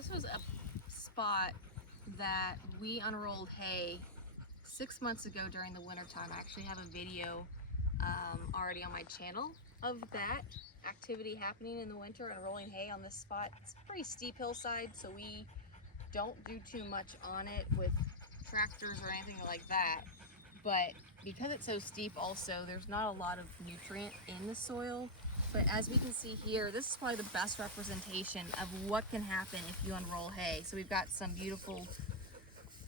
This was a spot that we unrolled hay 6 months ago during the winter time. I actually have a video already on my channel of that activity happening in the winter, unrolling hay on this spot. It's a pretty steep hillside, so we don't do too much on it with tractors or anything like that. But because it's so steep also, there's not a lot of nutrient in the soil. But as we can see here, this is probably the best representation of what can happen if you unroll hay. So we've got some beautiful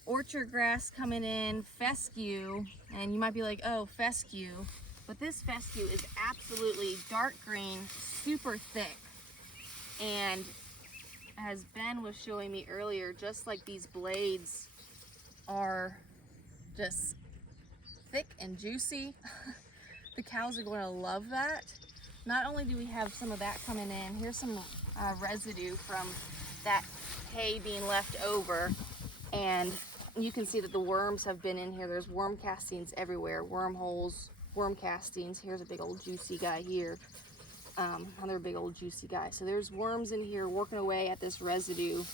orchard grass coming in, fescue, and you might be like, oh, fescue. But this fescue is absolutely dark green, super thick. And as Ben was showing me earlier, just like these blades are just thick and juicy, the cows are going to love that. Not only do we have some of that coming in, here's some residue from that hay being left over, and you can see that the worms have been in here. There's worm castings everywhere, wormholes, worm castings. Here's a big old juicy guy here, another big old juicy guy. So there's worms in here working away at this residue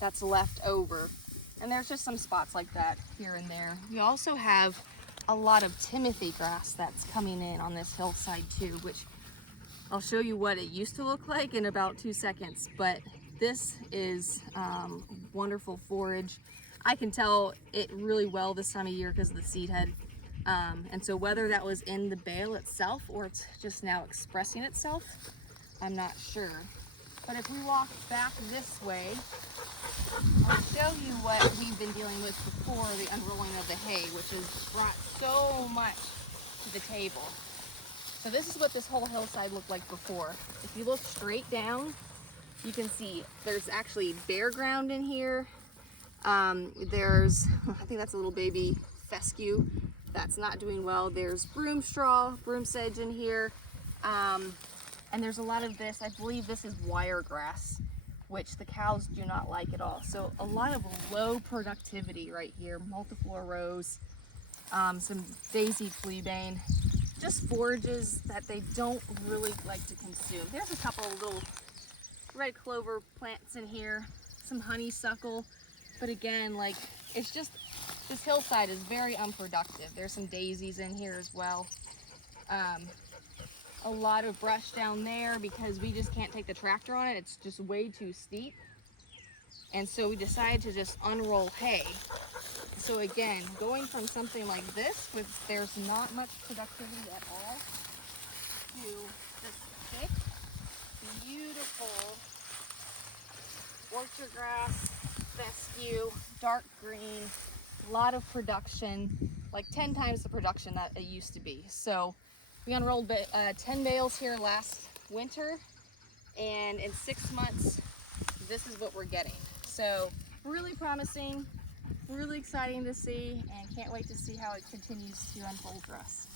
that's left over. And there's just some spots like that here and there. We also have a lot of Timothy grass that's coming in on this hillside too, which I'll show you what it used to look like in about 2 seconds. But this is wonderful forage. I can tell it really well this time of year because of the seed head. And so whether that was in the bale itself or it's just now expressing itself, I'm not sure. But if we walk back this way, I'll show you what we've been dealing with before the unrolling of the hay, which has brought so much to the table. So this is what this whole hillside looked like before. If you look straight down, you can see there's actually bare ground in here. There's, I think that's a little baby fescue that's not doing well. There's broom straw, broom sedge in here. And there's a lot of this, I believe this is wire grass, which the cows do not like at all. So a lot of low productivity right here, multiflora rows, some daisy fleabane, just forages that they don't really like to consume. There's a couple of little red clover plants in here, some honeysuckle, but again, like, it's just, this hillside is very unproductive. There's some daisies in here as well. A lot of brush down there because we just can't take the tractor on it. It's just way too steep. And so we decided to just unroll hay. So again, going from something like this, with there's not much productivity at all, to this thick, beautiful orchard grass, fescue, dark green, a lot of production, like 10 times the production that it used to be. So we unrolled 10 bales here last winter, and in 6 months, this is what we're getting. So really promising, really exciting to see, and can't wait to see how it continues to unfold for us.